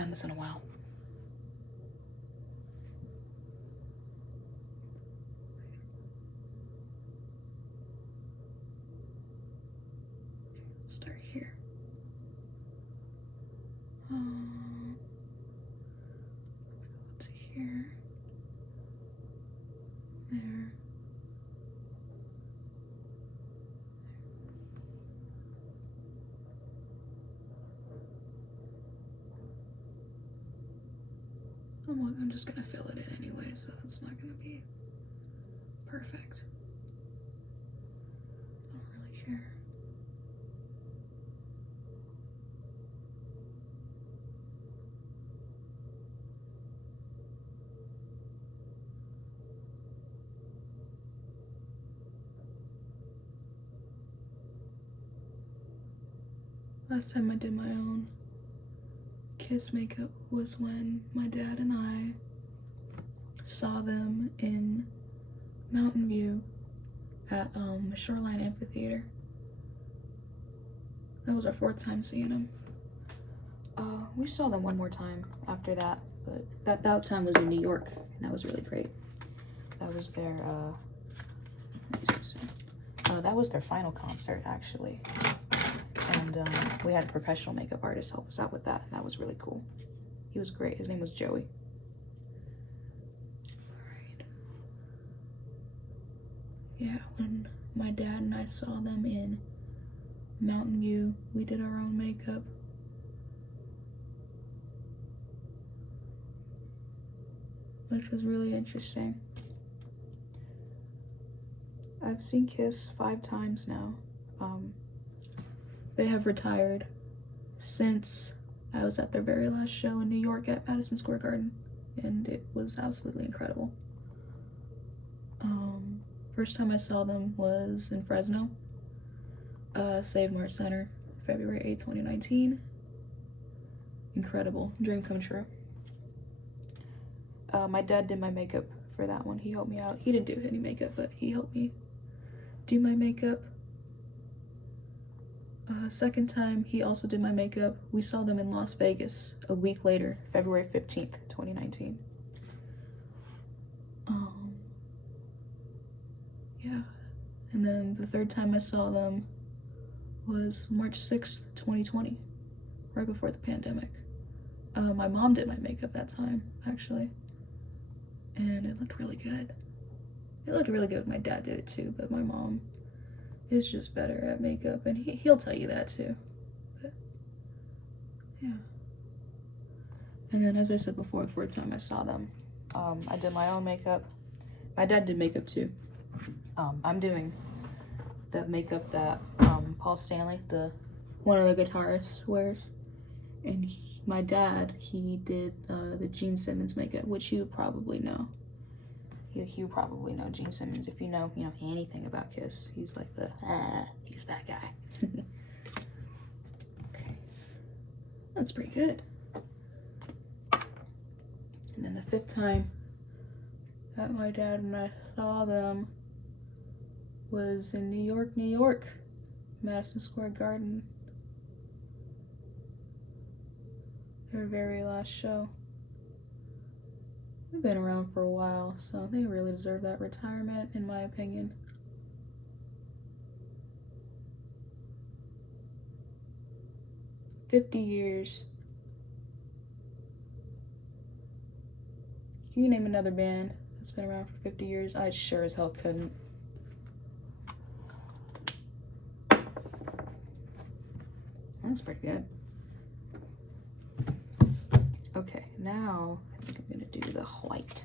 done this in a while. Start here. Go to here. There. I'm just gonna fill it in anyway, so it's not gonna be perfect. Don't really care. Last time I did my own Kiss makeup was when my dad and I saw them in Mountain View at Shoreline Amphitheater. That was our 4th time seeing them. We saw them one more time after that, but that time was in New York, and that was really great. That was their that was their final concert, actually. And we had a professional makeup artist help us out with that. That was really cool. He was great. His name was Joey. Alright. Yeah, when my dad and I saw them in Mountain View, we did our own makeup. Which was really interesting. I've seen Kiss 5 times now. They have retired since I was at their very last show in New York at Madison Square Garden, and it was absolutely incredible. First time I saw them was in Fresno, Save Mart Center, February 8, 2019. Incredible, dream come true. My dad did my makeup for that one. He helped me out. He didn't do any makeup, but he helped me do my makeup. Second time, he also did my makeup. We saw them in Las Vegas a week later, February 15th, 2019. Yeah. And then the third time I saw them was March 6th, 2020, right before the pandemic. My mom did my makeup that time, actually. And it looked really good. It looked really good when my dad did it too, but my mom is just better at makeup, and he'll tell you that too. But yeah. And then, as I said before, the 4th time I saw them, I did my own makeup. My dad did makeup too. I'm doing the makeup that Paul Stanley, one of the guitarists, wears. And my dad, he did the Gene Simmons makeup, which you probably know. You probably know Gene Simmons if you know anything about Kiss. He's like he's that guy. Okay, that's pretty good. And then the 5th time that my dad and I saw them was in New York, Madison Square Garden. Their very last show. They've been around for a while, so they really deserve that retirement, in my opinion. $50 years. Can you name another band that's been around for 50 years? I sure as hell couldn't. That's pretty good. Okay, now I think I'm gonna do the white.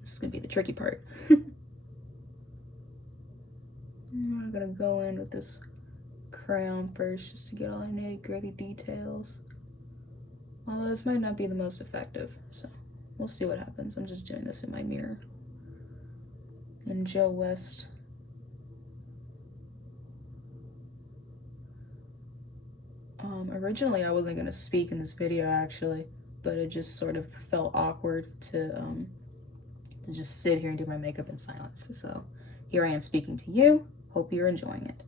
This is gonna be the tricky part. I'm gonna go in with this crayon first just to get all the nitty-gritty details. Although this might not be the most effective, so we'll see what happens. I'm just doing this in my mirror. And Joe West. Originally I wasn't gonna speak in this video actually, but it just sort of felt awkward to just sit here and do my makeup in silence. So here I am speaking to you. Hope you're enjoying it.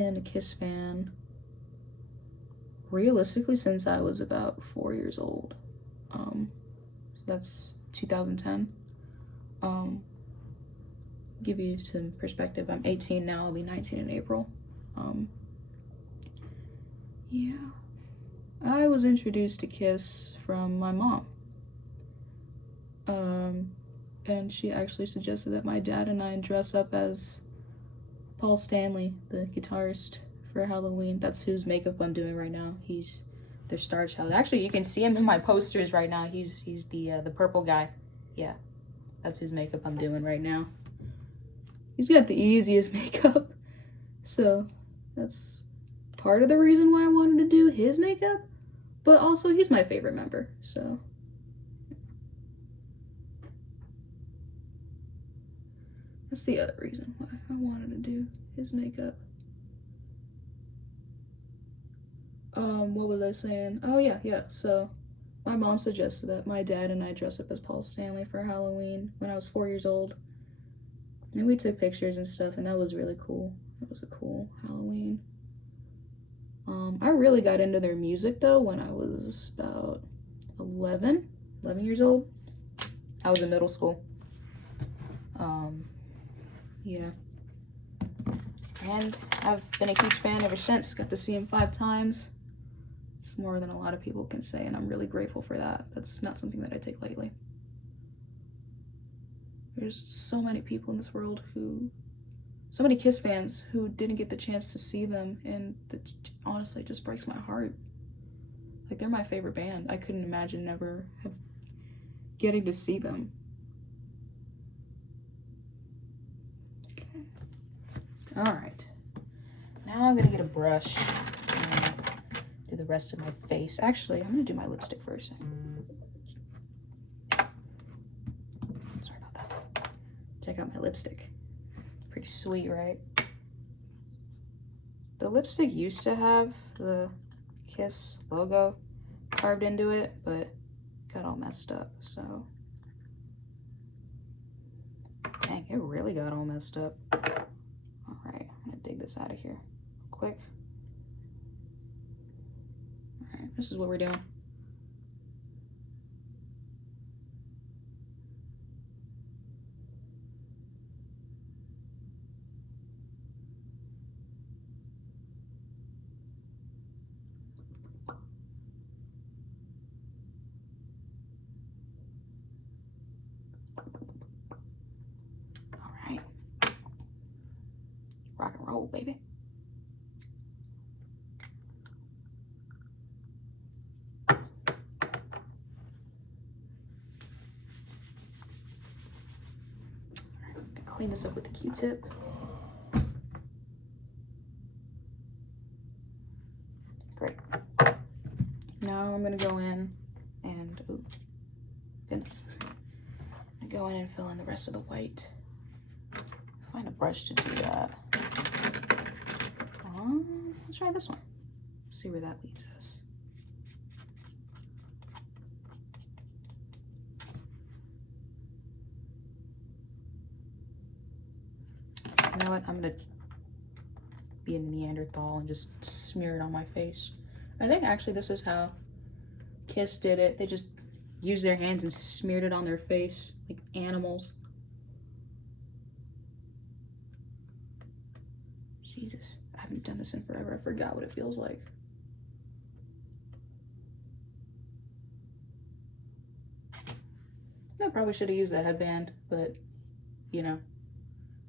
been a Kiss fan realistically since I was about 4 years old. So that's 2010. Give you some perspective. I'm 18 now. I'll be 19 in April. Yeah. I was introduced to Kiss from my mom. And she actually suggested that my dad and I dress up as Paul Stanley, the guitarist, for Halloween. That's whose makeup I'm doing right now. He's their star child. Actually, you can see him in my posters right now. He's the purple guy. Yeah, that's whose makeup I'm doing right now. He's got the easiest makeup, so that's part of the reason why I wanted to do his makeup. But also, he's my favorite member, so. That's the other reason why I wanted to do his makeup. What was I saying? Oh yeah. So my mom suggested that my dad and I dress up as Paul Stanley for Halloween when I was 4 years old. And we took pictures and stuff, and that was really cool. It was a cool Halloween. I really got into their music though when I was about 11 years old. I was in middle school. Yeah. And I've been a huge fan ever since. Got to see him 5 times. It's more than a lot of people can say, and I'm really grateful for that. That's not something that I take lightly. There's so many people in this world so many Kiss fans who didn't get the chance to see them, and honestly, it just breaks my heart. Like, they're my favorite band. I couldn't imagine never getting to see them. Okay. All right. Now I'm gonna get a brush and do the rest of my face. Actually, I'm gonna do my lipstick first. Sorry about that. Check out my lipstick. Pretty sweet, right? The lipstick used to have the Kiss logo carved into it, but got all messed up, so. Dang, it really got all messed up. All right, I'm gonna dig this out of here real quick. All right, this is what we're doing. All right, rock and roll, baby. Clean this up with the Q-tip. Great. Now I'm gonna go in and, oh, goodness. I'm gonna go in and fill in the rest of the white. Find a brush to do that. Let's try this one. See where that leads us. You know what? I'm gonna be a Neanderthal and just smear it on my face. I think actually this is how Kiss did it. They just used their hands and smeared it on their face like animals. Jesus, I haven't done this in forever. I forgot what it feels like. I probably should have used that headband, but you know,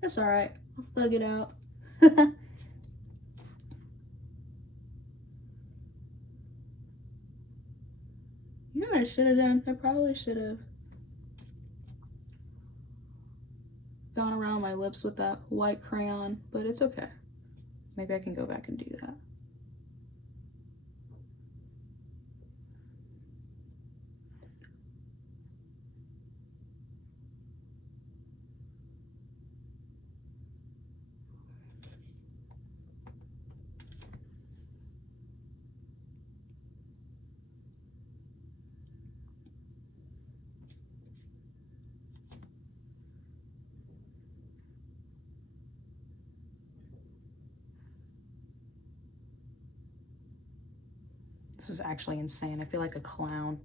that's all right. I'll thug it out. You know what I should have done? I probably should have gone around my lips with that white crayon, but it's okay. Maybe I can go back and do that. This is actually insane. I feel like a clown.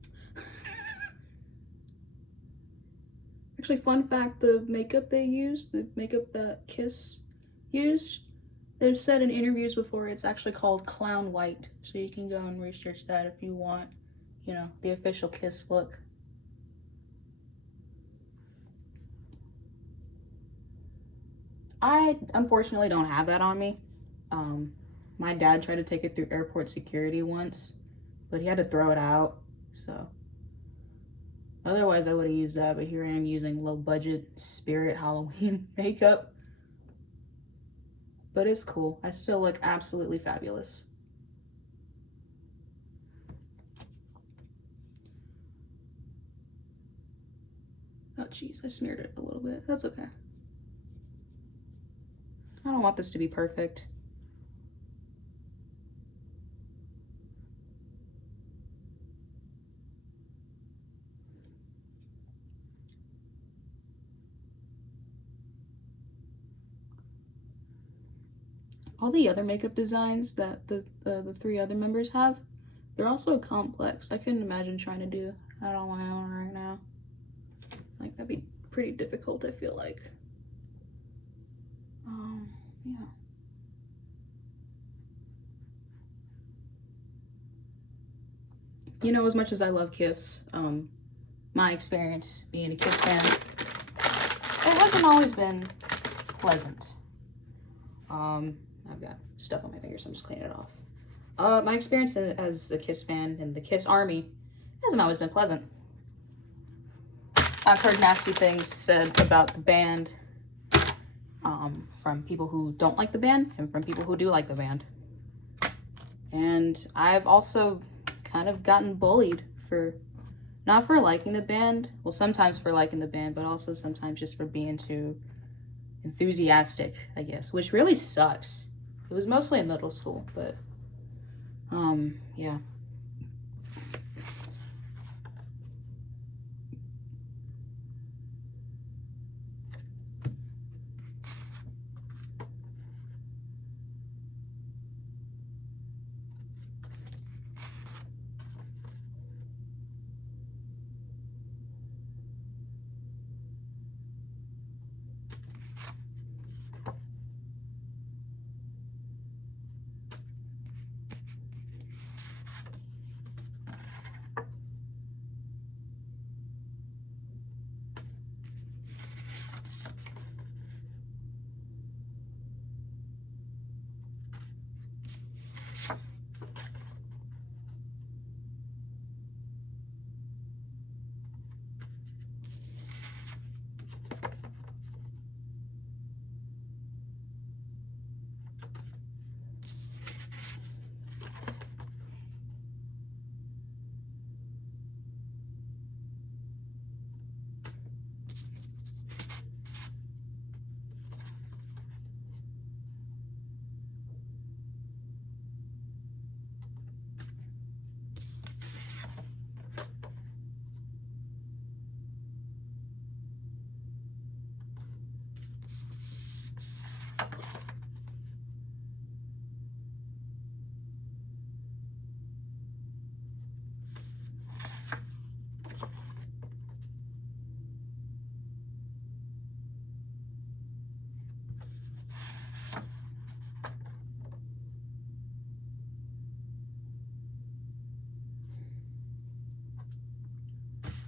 Actually, fun fact, the makeup they use, the makeup that Kiss used, they've said in interviews before it's actually called Clown White. So you can go and research that if you want, you know, the official Kiss look. I unfortunately don't have that on me. My dad tried to take it through airport security once, but he had to throw it out, so. Otherwise I would have used that, but here I am using low budget Spirit Halloween makeup. But it's cool. I still look absolutely fabulous. Oh geez, I smeared it a little bit. That's okay. I don't want this to be perfect. All the other makeup designs that the three other members have, they're also complex. I couldn't imagine trying to do that on my own right now. Like, that'd be pretty difficult, I feel like. Yeah. You know, as much as I love Kiss, my experience being a Kiss fan, it hasn't always been pleasant. I've got stuff on my fingers, so I'm just cleaning it off. My experience as a Kiss fan in the Kiss Army hasn't always been pleasant. I've heard nasty things said about the band from people who don't like the band and from people who do like the band. And I've also kind of gotten bullied for, not for liking the band, well, sometimes for liking the band, but also sometimes just for being too enthusiastic, I guess, which really sucks. It was mostly in middle school, but yeah.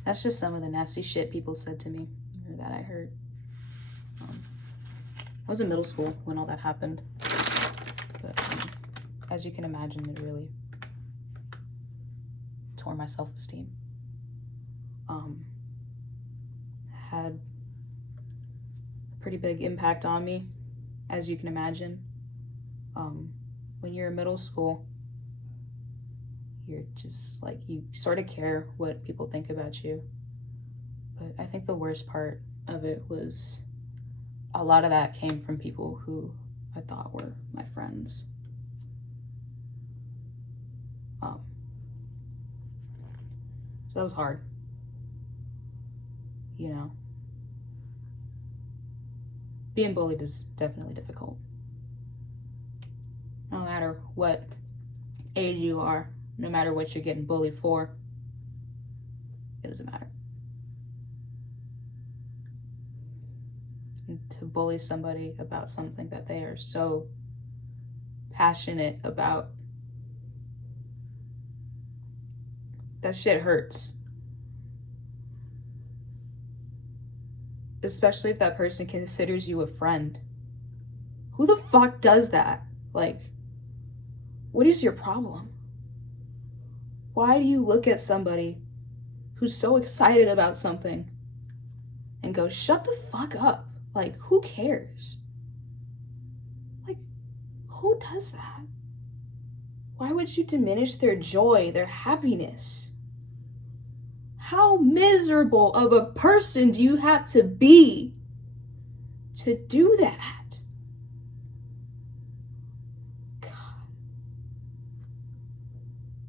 That's just some of the nasty shit people said to me, or that I heard. I was in middle school when all that happened, but as you can imagine, it really tore my self-esteem. Had a pretty big impact on me, as you can imagine. When you're in middle school, you're just like, you sort of care what people think about you. But I think the worst part of it was a lot of that came from people who I thought were my friends. So that was hard. You know, being bullied is definitely difficult. No matter what age you are, no matter what you're getting bullied for. It doesn't matter. And to bully somebody about something that they are so passionate about, that shit hurts. Especially if that person considers you a friend. Who the fuck does that? Like, what is your problem? Why do you look at somebody who's so excited about something and go, shut the fuck up? Like, who cares? Like, who does that? Why would you diminish their joy, their happiness? How miserable of a person do you have to be to do that? God.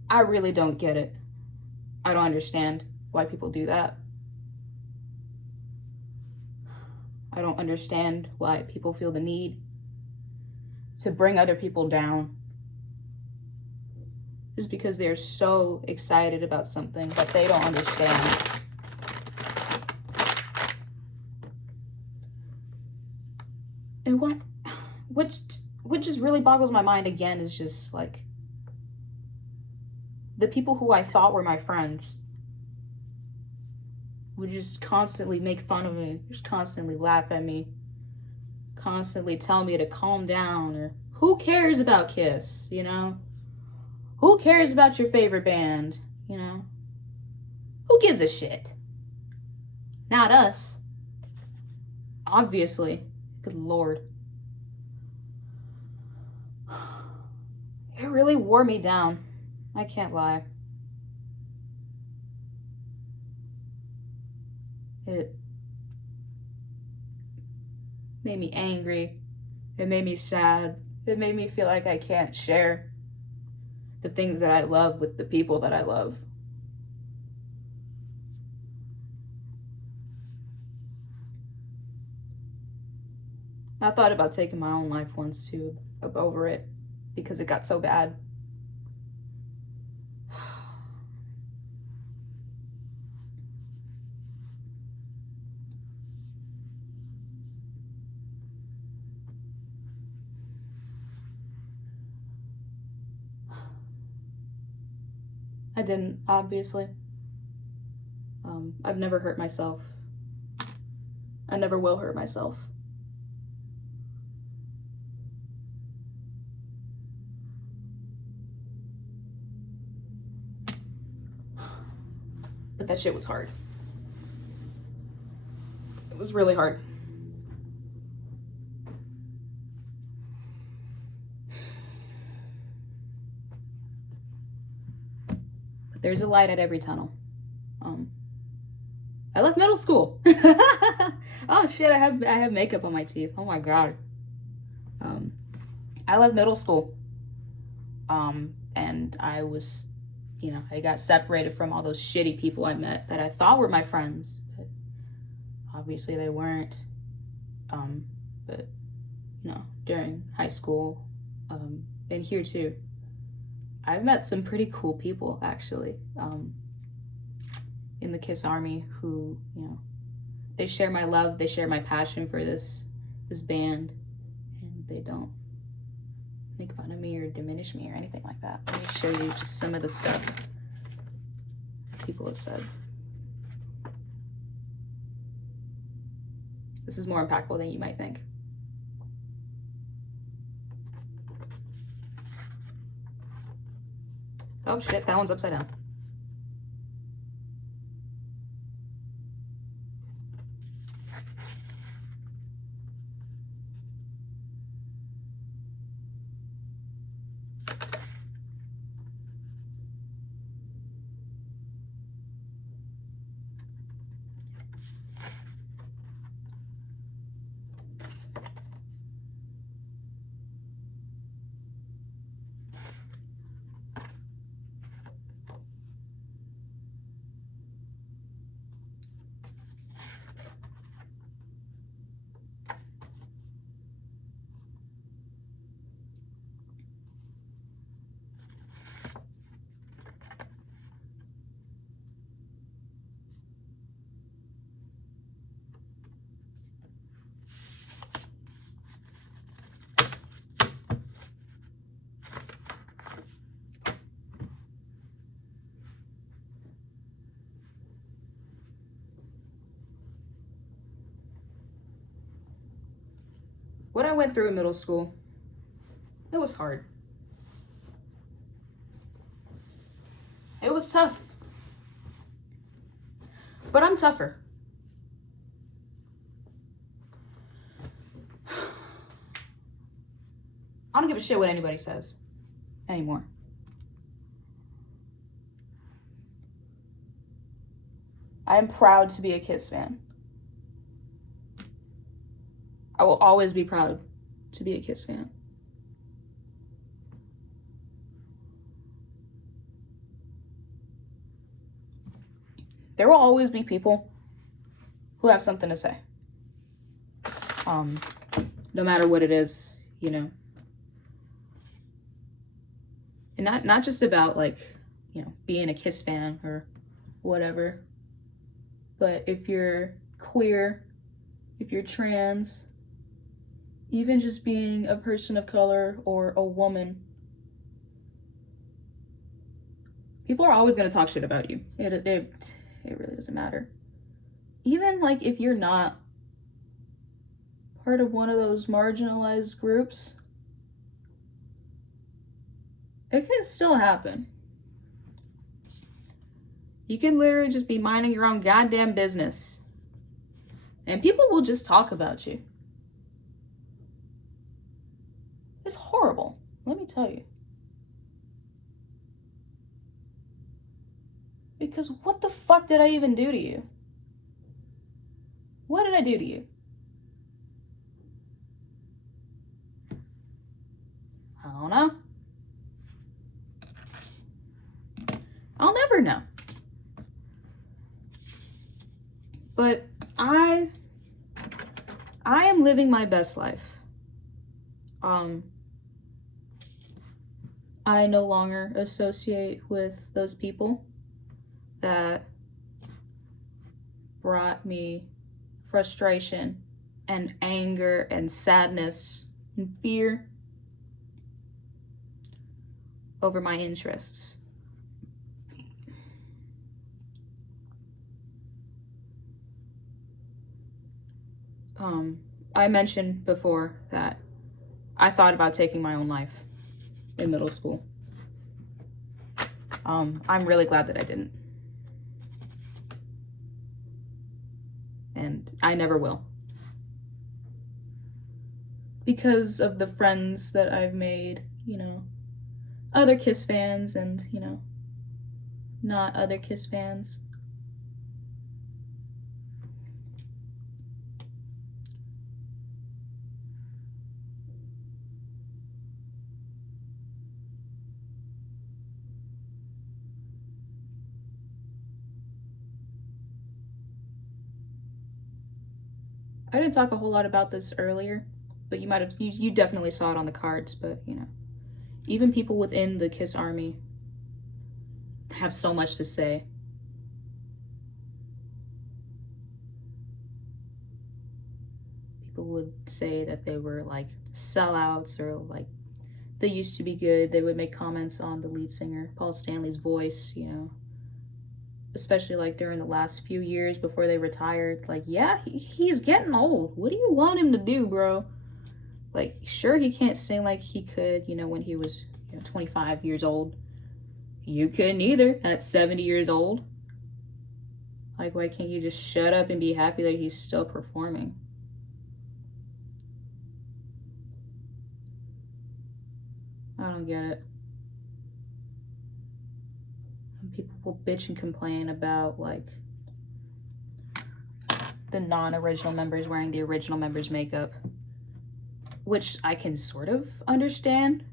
I really don't get it. I don't understand why people do that. I don't understand why people feel the need to bring other people down just because they're so excited about something that they don't understand. And what just really boggles my mind again is just like the people who I thought were my friends would just constantly make fun of me, just constantly laugh at me, constantly tell me to calm down, or who cares about Kiss, you know? Who cares about your favorite band, you know? Who gives a shit? Not us. Obviously. Good Lord. It really wore me down. I can't lie. It made me angry. It made me sad. It made me feel like I can't share the things that I love with the people that I love. I thought about taking my own life once too, over it, because it got so bad. I didn't, obviously. I've never hurt myself. I never will hurt myself. But that shit was hard. It was really hard. But there's a light at every tunnel. I left middle school. Oh shit, I have makeup on my teeth. Oh my god. I left middle school. And I was, you know, I got separated from all those shitty people I met that I thought were my friends, but obviously they weren't. But you know, during high school, and here too, I've met some pretty cool people actually. In the Kiss Army who, you know, they share my love, they share my passion for this band, and they don't make fun of me or diminish me or anything like that. Let me show you just some of the stuff people have said. This is more impactful than you might think. Oh shit, that one's upside down. What I went through in middle school, it was hard. It was tough. But I'm tougher. I don't give a shit what anybody says anymore. I am proud to be a Kiss fan. I will always be proud to be a Kiss fan. There will always be people who have something to say. No matter what it is, you know. And not just about like, you know, being a Kiss fan or whatever. But if you're queer, if you're trans, even just being a person of color or a woman, people are always going to talk shit about you. It really doesn't matter. Even like if you're not part of one of those marginalized groups, it can still happen. You can literally just be minding your own goddamn business, and people will just talk about you. It's horrible, let me tell you. Because what the fuck did I even do to you? What did I do to you? I don't know. I'll never know. But I am living my best life. I no longer associate with those people that brought me frustration and anger and sadness and fear over my interests. I mentioned before that I thought about taking my own life in middle school. I'm really glad that I didn't. And I never will. Because of the friends that I've made, you know, other Kiss fans and, you know, not other Kiss fans. I didn't talk a whole lot about this earlier, but you definitely saw it on the cards, but, you know, even people within the Kiss Army have so much to say. People would say that they were like sellouts or like they used to be good. They would make comments on the lead singer, Paul Stanley's voice, you know, especially like during the last few years before they retired. Like, yeah, he's getting old. What do you want him to do, bro? Like, sure, he can't sing like he could, you know, when he was, you know, 25 years old. You couldn't either at 70 years old. Like, why can't you just shut up and be happy that he's still performing? I don't get it. And people will bitch and complain about, like, the non-original members wearing the original members' makeup, which I can sort of understand.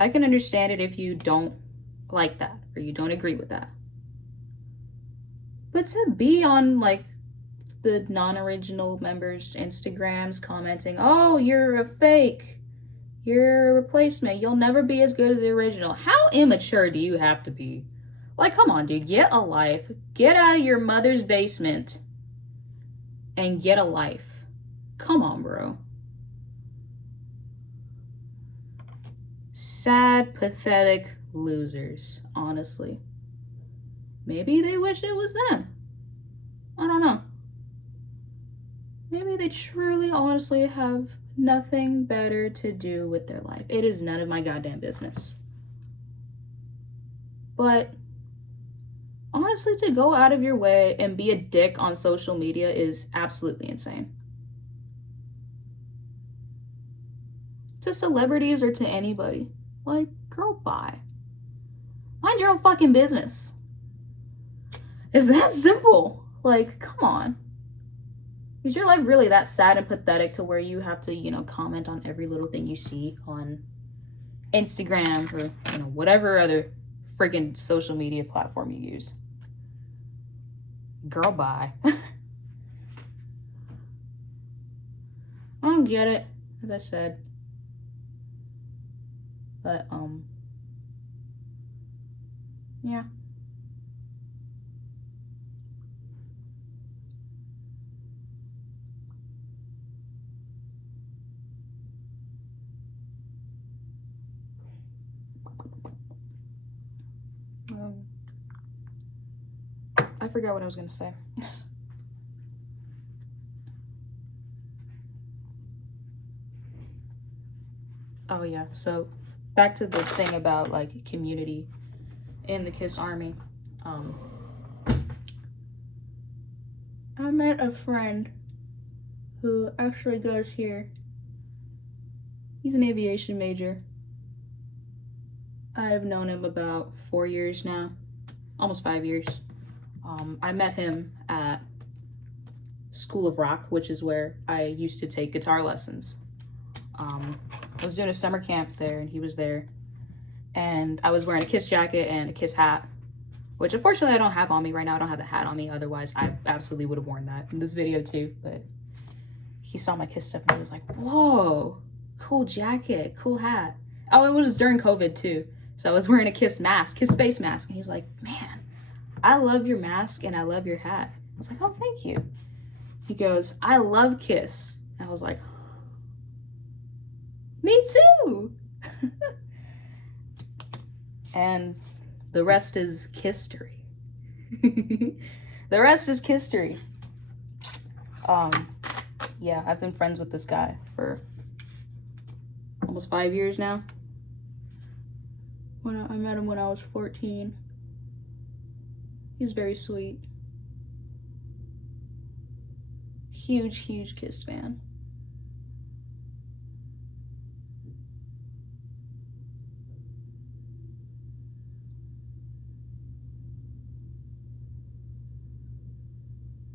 I can understand it if you don't like that or you don't agree with that. But to be on, like, the non-original members' Instagrams commenting, oh, you're a fake, you're a replacement, you'll never be as good as the original. How immature do you have to be? Like, come on, dude, get a life. Get out of your mother's basement and get a life. Come on, bro. Sad, pathetic losers, honestly. Maybe they wish it was them. I don't know. Maybe they truly, honestly have nothing better to do with their life. It is none of my goddamn business. But honestly, to go out of your way and be a dick on social media is absolutely insane. To celebrities or to anybody. Like, girl, bye. Mind your own fucking business. It's that simple. Like, come on. Is your life really that sad and pathetic to where you have to, comment on every little thing you see on Instagram or, whatever other freaking social media platform you use? Girl, bye. I don't get it, as I said. But, yeah. I forgot what I was gonna say. Oh yeah, so back to the thing about like community in the KISS Army. I met a friend who actually goes here. He's an aviation major. I've known him about 4 years now, almost 5 years. I met him at School of Rock, which is where I used to take guitar lessons. I was doing a summer camp there, and he was there. And I was wearing a KISS jacket and a KISS hat, which unfortunately I don't have on me right now. I don't have the hat on me. Otherwise, I absolutely would have worn that in this video too. But he saw my KISS stuff and he was like, whoa, cool jacket, cool hat. Oh, it was during COVID too. So I was wearing a KISS mask, KISS face mask. And he's like, man, I love your mask and I love your hat. I was like, oh, thank you. He goes, I love KISS. And I was like, me too. And the rest is KISStory. The rest is KISStory. Yeah, I've been friends with this guy for almost 5 years now. When I met him when I was 14. He's very sweet. Huge, huge KISS fan.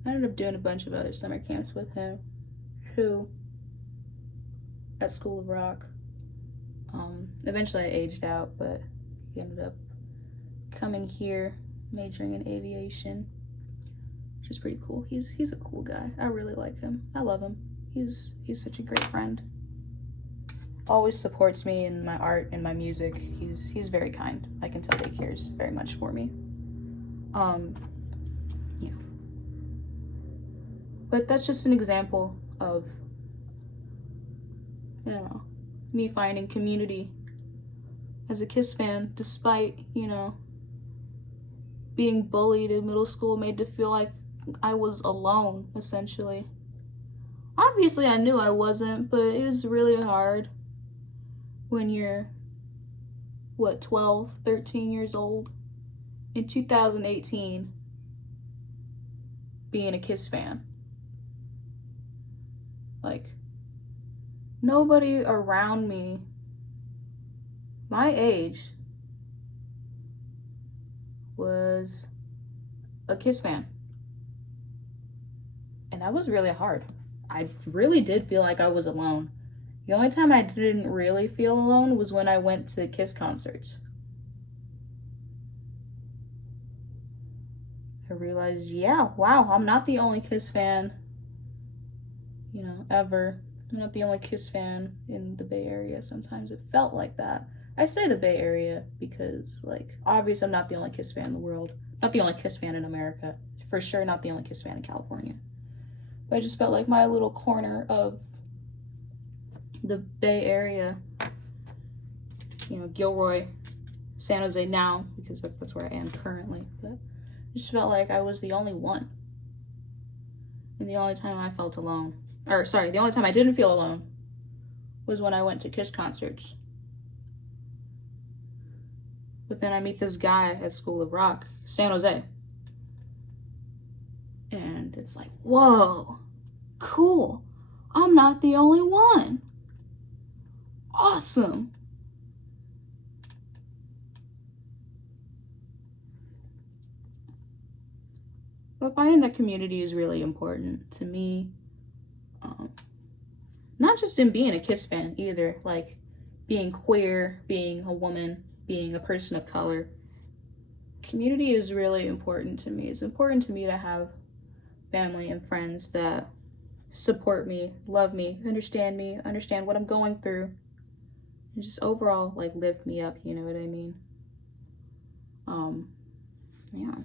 I ended up doing a bunch of other summer camps with him, too, at School of Rock. Eventually I aged out, but he ended up coming here, majoring in aviation, which is pretty cool. He's a cool guy. I really like him. I love him. He's such a great friend. Always supports me in my art and my music. He's very kind. I can tell that he cares very much for me. Yeah. But that's just an example of, me finding community as a KISS fan, despite, being bullied in middle school, made to feel like I was alone, essentially. Obviously, I knew I wasn't, but it was really hard when you're, 12, 13 years old in 2018, being a KISS fan. Like, nobody around me my age was a KISS fan. And that was really hard. I really did feel like I was alone. The only time I didn't really feel alone was when I went to KISS concerts. I realized, yeah, wow, I'm not the only KISS fan, ever. I'm not the only KISS fan in the Bay Area. Sometimes it felt like that. I say the Bay Area because, obviously I'm not the only KISS fan in the world. Not the only KISS fan in America. For sure not the only KISS fan in California. But I just felt like my little corner of the Bay Area, Gilroy, San Jose now, because that's where I am currently. But I just felt like I was the only one. And the only time I felt alone, the only time I didn't feel alone was when I went to Kiss concerts. But then I meet this guy at School of Rock, San Jose. And it's like, whoa, cool. I'm not the only one. Awesome. But finding that community is really important to me. Not just in being a Kiss fan either, like being queer, being a woman, being a person of color. Community is really important to me. It's important to me to have family and friends that support me, love me, understand what I'm going through, and just overall like lift me up, you know what I mean? Yeah.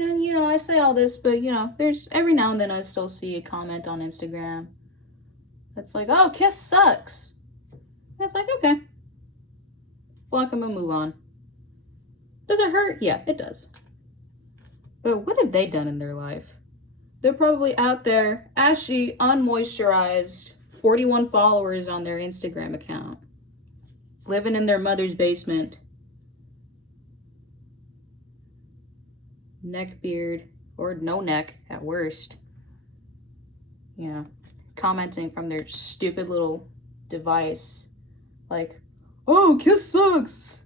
And you know, I say all this, but you know, there's every now and then I still see a comment on Instagram that's like, oh, Kiss sucks. And it's like, okay. Block them and move on. Does it hurt? Yeah, it does. But what have they done in their life? They're probably out there, ashy, unmoisturized, 41 followers on their Instagram account, living in their mother's basement. Neck beard, or no neck at worst. Yeah, commenting from their stupid little device, like, oh, Kiss sucks.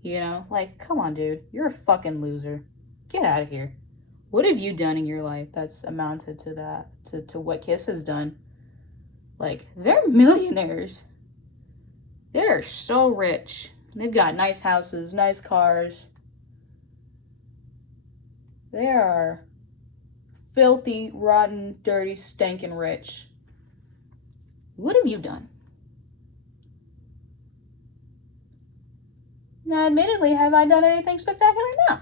You know, like, come on, dude, you're a fucking loser. Get out of here. What have you done in your life that's amounted to that, to what Kiss has done? Like, they're millionaires. They're so rich. They've got nice houses, nice cars. They are filthy, rotten, dirty, stinking rich. What have you done? Now, admittedly, have I done anything spectacular? No. I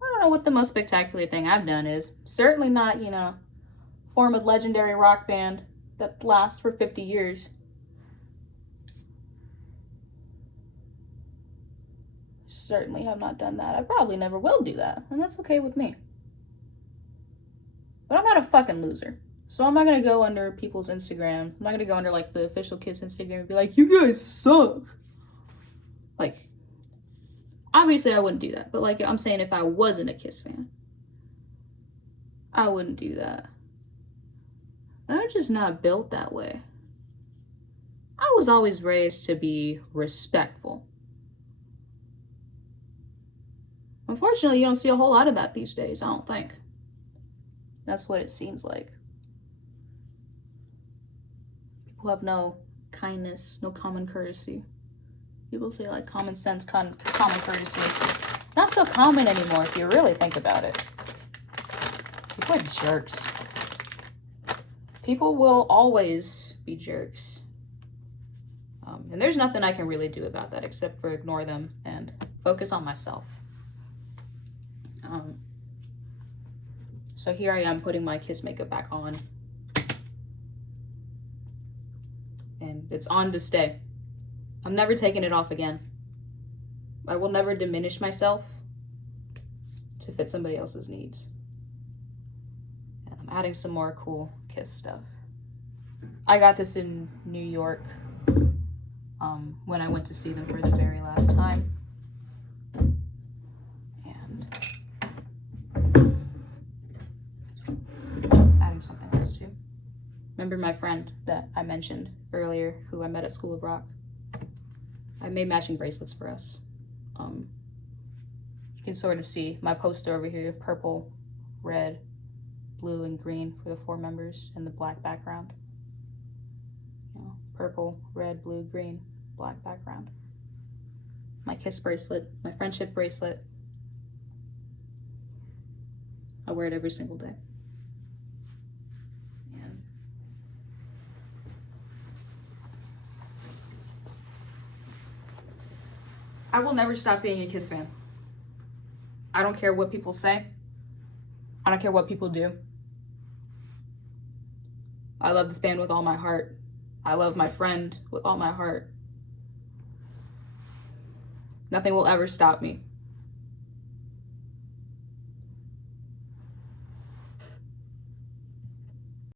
don't know what the most spectacular thing I've done is. Certainly not, you know, form a legendary rock band that lasts for 50 years. Certainly have not done that. I probably never will do that, and that's okay with me. But I'm not a fucking loser. So I'm not gonna go under people's Instagram. I'm not gonna go under like the official Kiss Instagram and be like, you guys suck. Like, obviously I wouldn't do that, but like I'm saying, if I wasn't a Kiss fan, I wouldn't do that. I'm just not built that way. I was always raised to be respectful. Unfortunately, you don't see a whole lot of that these days, I don't think. That's what it seems like. People have no kindness, no common courtesy. People say like common sense, common courtesy. Not so common anymore if you really think about it. People are jerks. People will always be jerks. And there's nothing I can really do about that except for ignore them and focus on myself. So here I am putting my Kiss makeup back on. And it's on to stay. I'm never taking it off again. I will never diminish myself to fit somebody else's needs. And I'm adding some more cool Kiss stuff. I got this in New York when I went to see them for the very last time. Something else too. Remember my friend that I mentioned earlier who I met at School of Rock? I made matching bracelets for us. You can sort of see my poster over here, purple, red, blue, and green for the 4 members and the black background. You know, purple, red, blue, green, black background. My Kiss bracelet, my friendship bracelet. I wear it every single day. I will never stop being a Kiss fan. I don't care what people say. I don't care what people do. I love this band with all my heart. I love my friend with all my heart. Nothing will ever stop me.